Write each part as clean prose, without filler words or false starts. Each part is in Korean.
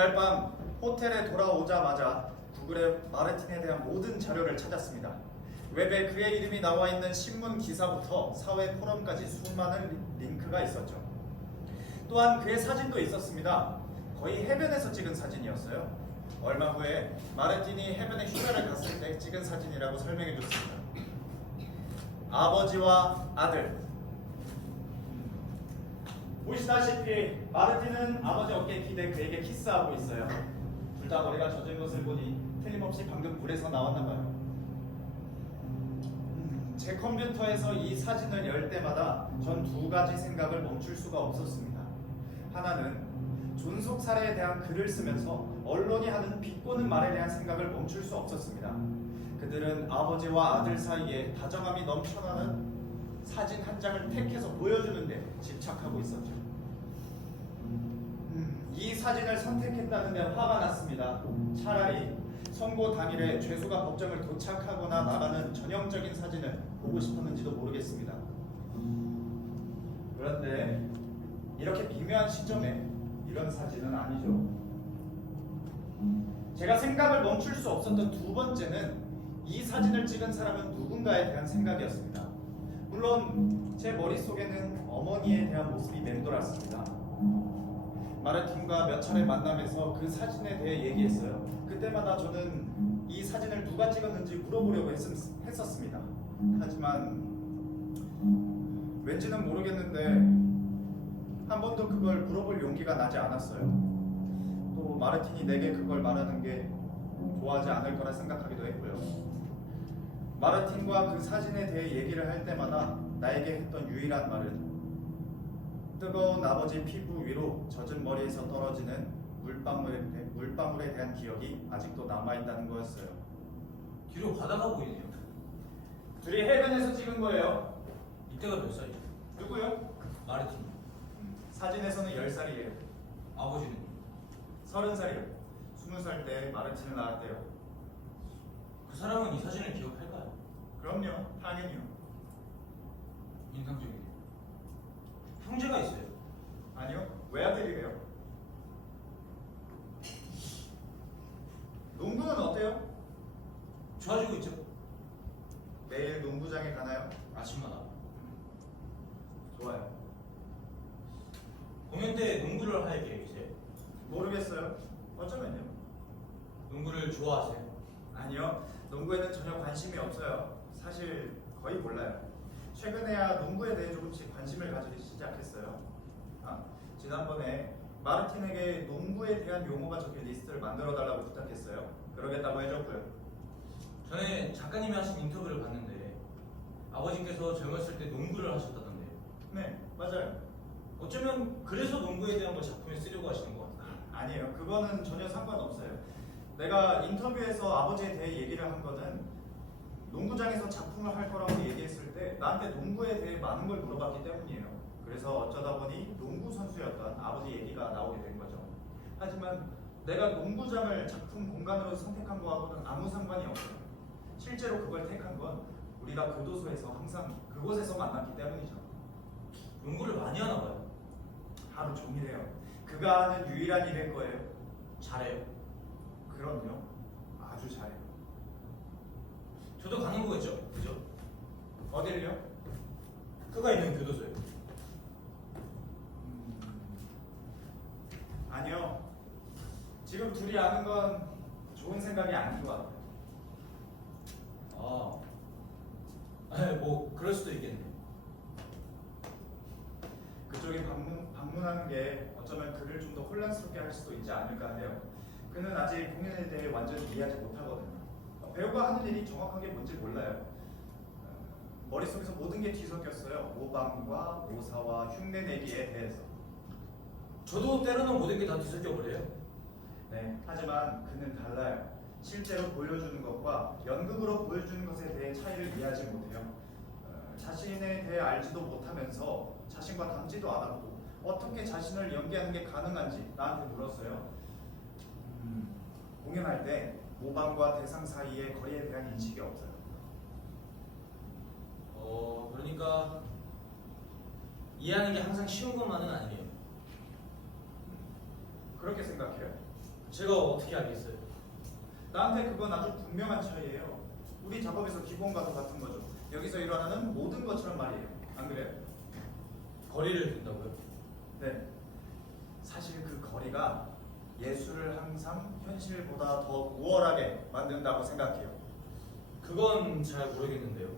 그날 밤 호텔에 돌아오자마자 구글에 마르틴에 대한 모든 자료를 찾았습니다. 웹에 그의 이름이 나와 있는 신문 기사부터 사회 포럼까지 수많은 링크가 있었죠. 또한 그의 사진도 있었습니다. 거의 해변에서 찍은 사진이었어요. 얼마 후에 마르틴이 해변에 휴가를 갔을 때 찍은 사진이라고 설명해 줬습니다. 아버지와 아들. 보시다시피 마르틴은 아버지 어깨에 기대 그에게 키스하고 있어요. 둘 다 머리가 젖은 것을 보니 틀림없이 방금 물에서 나왔나 봐요. 제 컴퓨터에서 이 사진을 열 때마다 전 두 가지 생각을 멈출 수가 없었습니다. 하나는 존속 살해에 대한 글을 쓰면서 언론이 하는 비꼬는 말에 대한 생각을 멈출 수 없었습니다. 그들은 아버지와 아들 사이에 다정함이 넘쳐나는 사진 한 장을 택해서 보여주는데 집착하고 있었죠. 이 사진을 선택했다는 데 화가 났습니다. 차라리 선고 당일에 죄수가 법정을 도착하거나 나가는 전형적인 사진을 보고 싶었는지도 모르겠습니다. 그런데 이렇게 미묘한 시점에 이런 사진은 아니죠. 제가 생각을 멈출 수 없었던 두 번째는 이 사진을 찍은 사람은 누군가에 대한 생각이었습니다. 물론 제 머릿속에는 어머니에 대한 모습이 맴돌았습니다. 마르틴과 몇 차례 만남에서 그 사진에 대해 얘기했어요. 그때마다 저는 이 사진을 누가 찍었는지 물어보려고 했었습니다. 하지만 왠지는 모르겠는데 한 번도 그걸 물어볼 용기가 나지 않았어요. 또 마르틴이 내게 그걸 말하는 게 좋아하지 않을 거라 생각하기도 했고요. 마르틴과 그 사진에 대해 얘기를 할 때마다 나에게 했던 유일한 말은 뜨거운 아버지 피부 위로 젖은 머리에서 떨어지는 물방울에 대한 기억이 아직도 남아있다는 거였어요. 뒤로 가다가 보이네요. 둘이 해변에서 찍은 거예요. 이때가 몇 살이죠? 누구요? 마르틴. 사진에서는 10살이에요. 아버지는? 30살이요. 20살 때 마르틴을 낳았대요. 그 사람은 이 사진을 기억할까요? 그럼요. 당연히요. 인상적이네요. 형제가 있어요? 아니요. 외아들이래요. 농구는 어때요? 좋아지고 있죠? 매일 농구장에 가나요? 아침마다. 좋아요. 공연 때 농구를 할 계획이세요? 모르겠어요. 어쩌면요. 농구를 좋아하세요? 아니요. 농구에는 전혀 관심이 없어요. 사실 거의 몰라요. 최근에야 농구에 대해 조금씩 관심을 가지기 시작했어요. 지난번에 마르틴에게 농구에 대한 용어가 적힌 리스트를 만들어달라고 부탁했어요. 그러겠다고 해줬고요. 전에 작가님이 하신 인터뷰를 봤는데 아버지께서 젊었을 때 농구를 하셨다던데 네, 맞아요. 어쩌면 그래서 농구에 대한 걸 작품에 쓰려고 하시는 것 같아요. 아니에요. 그거는 전혀 상관없어요. 내가 인터뷰에서 아버지에 대해 얘기를 한 거는 농구장에서 작품을 할 거라고 얘기했을 때 나한테 농구에 대해 많은 걸 물어봤기 때문이에요. 그래서 어쩌다 보니 농구 선수였던 아버지 얘기가 나오게 된 거죠. 하지만 내가 농구장을 작품 공간으로 선택한 거하고는 아무 상관이 없어요. 실제로 그걸 택한 건 우리가 교도소에서 항상 그곳에서 만났기 때문이죠. 농구를 많이 하나 봐요. 하루 종일 해요. 그가 하는 유일한 일일 거예요. 잘해요. 그럼요. 아주 잘해요. 저도 가는 거겠죠? 그죠? 어디를요? 그가 있는 교도소에. 아니요. 지금 둘이 아는 건 좋은 생각이 아닌 것 같아요. 뭐 그럴 수도 있겠네요. 그쪽이 방문하는 게 어쩌면 그를 좀 더 혼란스럽게 할 수도 있지 않을까 해요. 그는 아직 공연에 대해 완전히 이해하지 못하거든요. 배우가 하는 일이 정확한 게 뭔지 몰라요. 머릿속에서 모든 게 뒤섞였어요. 모방과 모사와 흉내내기에 대해서. 저도 때로는 모든 게 다 뒤섞여 버려요. 네, 하지만 그는 달라요. 실제로 보여주는 것과 연극으로 보여주는 것에 대해 차이를 이해하지 못해요. 자신에 대해 알지도 못하면서 자신과 닮지도 않았고 어떻게 자신을 연기하는 게 가능한지 나한테 물었어요. 공연할 때 모방과 대상 사이의 거리에 대한 인식이 없어요. 그러니까 이해하는 게 항상 쉬운 것만은 아니에요. 그렇게 생각해요? 제가 어떻게 알겠어요? 나한테 그건 아주 분명한 차이예요. 우리 작업에서 기본과도 같은 거죠. 여기서 일어나는 모든 것처럼 말이에요. 안 그래요? 거리를 둔다고요? 네. 사실 그 거리가 예술을 항상 현실보다 더 우월하게 만든다고 생각해요. 그건 잘 모르겠는데요.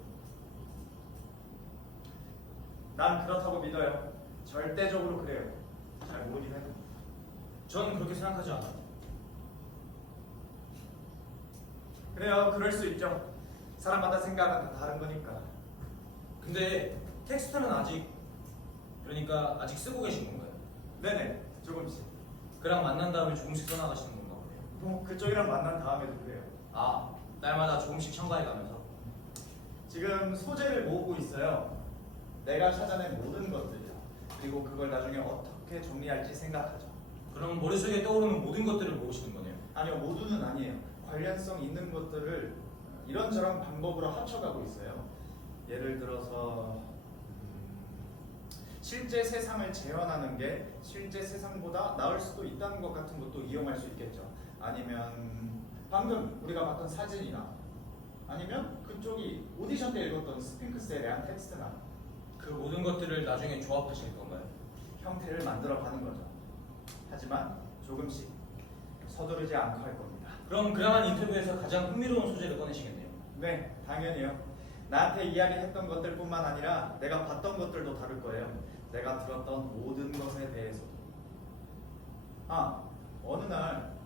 난 그렇다고 믿어요. 절대적으로 그래요. 잘 모르긴 해도. 전 그렇게 생각하지 않아요. 그래요. 그럴 수 있죠. 사람마다 생각은 다 다른 거니까. 근데 텍스트는 그러니까 아직 쓰고 계신 건가요? 네네. 조금씩. 그랑 만난 다음에 조금씩 써나가시는 건가 보네요. 뭐 그쪽이랑 만난 다음에도 그래요. 아, 날마다 조금씩 첨가해 가면서. 지금 소재를 모으고 있어요. 내가 찾아낸 모든 것들이요. 그리고 그걸 나중에 어떻게 정리할지 생각하죠. 그럼 머릿속에 떠오르는 모든 것들을 모으시는 거네요. 아니요, 모두는 아니에요. 관련성 있는 것들을 이런저런 방법으로 합쳐가고 있어요. 예를 들어서 실제 세상을 재현하는 게 실제 세상보다 나을 수도 있다는 것 같은 것도 이용할 수 있겠죠. 아니면 방금 우리가 봤던 사진이나 아니면 그쪽이 오디션 때 읽었던 스핑크스에 대한 텍스트나 그 모든 것들을 나중에 조합하실 건가요? 형태를 만들어 가는 거죠. 하지만 조금씩 서두르지 않고 할 겁니다. 그럼 그러한 인터뷰에서 가장 흥미로운 소재를 꺼내시겠네요. 네, 당연히요. 나한테 이야기했던 것들뿐만 아니라 내가 봤던 것들도 다룰 거예요. 내가 들었던 모든 것에 대해서도. 아, 어느 날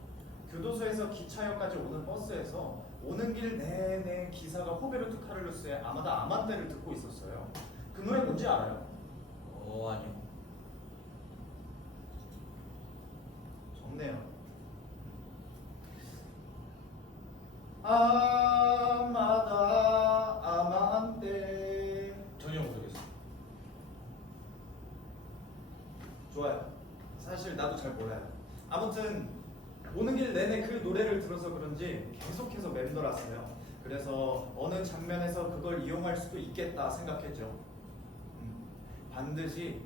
교도소에서 기차역까지 오는 버스에서 오는 길 내내 기사가 호베르토 카를로스의 아마다 아만떼를 듣고 있었어요. 그 노래 뭔지 알아요? 아니요. 좋네요. 아마다 아만떼. 전혀 모르겠어요. 좋아요. 사실 나도 잘 몰라요. 아무튼 오는 길 내내 그 노래를 들어서 그런지 계속해서 맴돌았어요. 그래서 어느 장면에서 그걸 이용할 수도 있겠다 생각했죠. 반드시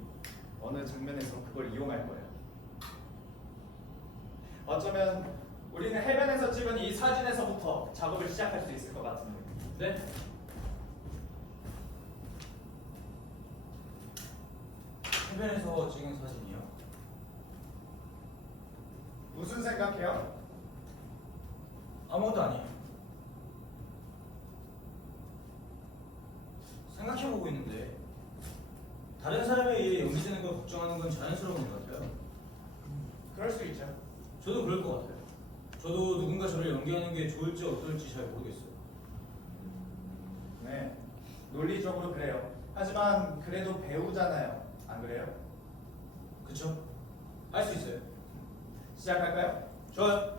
어느 장면에서 그걸 이용할 거예요. 어쩌면 우리는 해변에서 찍은 이 사진에서부터 작업을 시작할 수 있을 것 같은데. 네? 해변에서 찍은 사진이요? 무슨 생각해요? 아무것도 아니에요. 생각해보고 있는데 다른 사람에 의해 연기되는 걸 걱정하는 건 자연스러운 것 같아요. 그럴 수 있죠. 저도 그럴 것 같아요. 저도 누군가 저를 연기하는 게 좋을지 어떨지 잘 모르겠어요. 네, 논리적으로 그래요. 하지만 그래도 배우잖아요. 안 그래요? 그쵸? 할 수 있어요. 시작할까요? 좋아요.